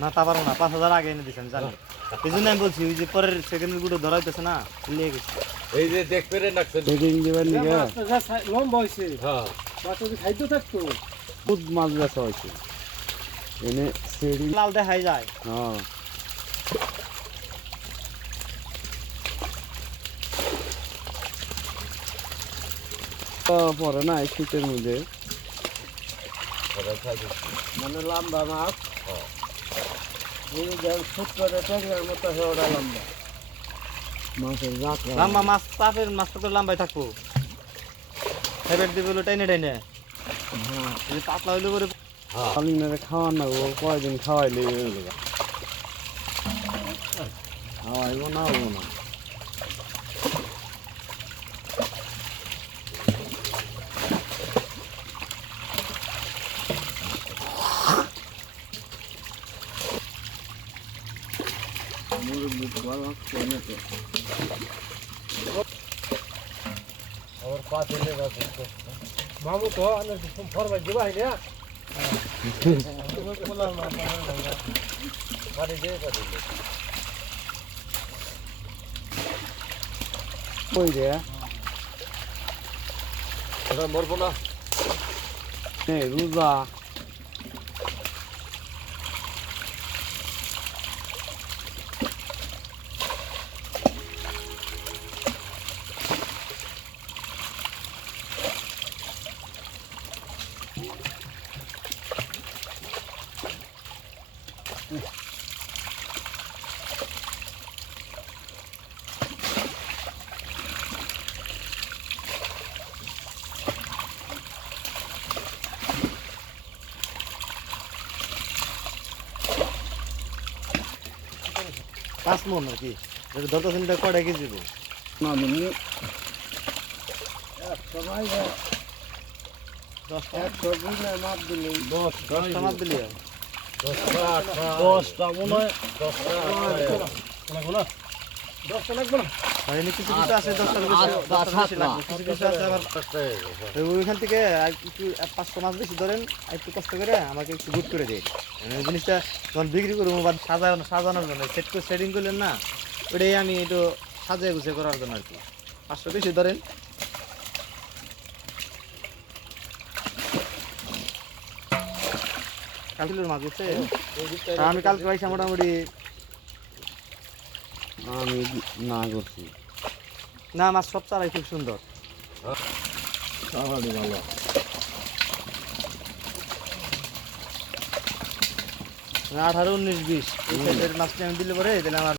না তা পারবো না, 5,000 আগে এনে দিচ্ছেন জানি। এই জন্য আমি বলছি ওই যে পরের সেকেন্ডের গুলো ধরা হইতেছে না, লিয়ে গেছি। এই যে দেখ পেরে রাখছেন সেটিং দিবেন নিকে লম্বা হয়েছে হ্যাঁ মাছ যদি খাইতে থাকতো খুব মাছ বেচা হয়েছে এনে সেটিং লাল দেখাই যায়। হ্যাঁ পরে না এই শীতের মধ্যে মানে লম্বা মাছ শুক্রের ট্যাংরার মতো হেওড়া লম্বা মাছের জাত লম্বা মাছ চাপের মাছটা তো লম্বাই থাকবো, হেবেট দিবে হলো টাইনে টাইনে, এই পাতলা হইলে করে কালিনারে খাওয়ান না ও কয়দিন খাওয়াইলে খাওয়াইব না হবো না और पास ले बस মামু তো ফরমাই দিবা হইলে पानी दे पानी दे কই রে अरे मरबो ना এই রোজা পাঁচ মন আর কি, ধরতেছেন এটা কয়টা কেজি দেবো? না দিনি সবাই 10টা 100 মাছ দিলে 10টা মাছ দিলি আর। 10টা মনে হয় 10টা লাগবে না আর এনে কিছু কিছু আছে 10টার বেশি, 10টার বেশি লাগবে, কিছু কিছু আছে আবার ওইখান থেকে আর একটু 500 মাছ বেশি ধরেন, আর একটু কষ্ট করে আমাকে একটু গুড করে দিন। ওই জিনিসটা যখন বিক্রি করবো বা সাজানোর জন্য সেট করে সেটিং করলেন না, ওটাই আমি একটু সাজিয়ে গুছিয়ে করার জন্য আর কি। 500 বেশি ধরেন। কালকিলোর মাছ হচ্ছে, আমি কালকে পাইছি মোটামুটি, আমি না করছি না মাছ সব চালাই খুব সুন্দর। সাহায্য ভালো 18, 19, 20 এই সাইজের মাছটা আমি দিলে পরে তাহলে আমার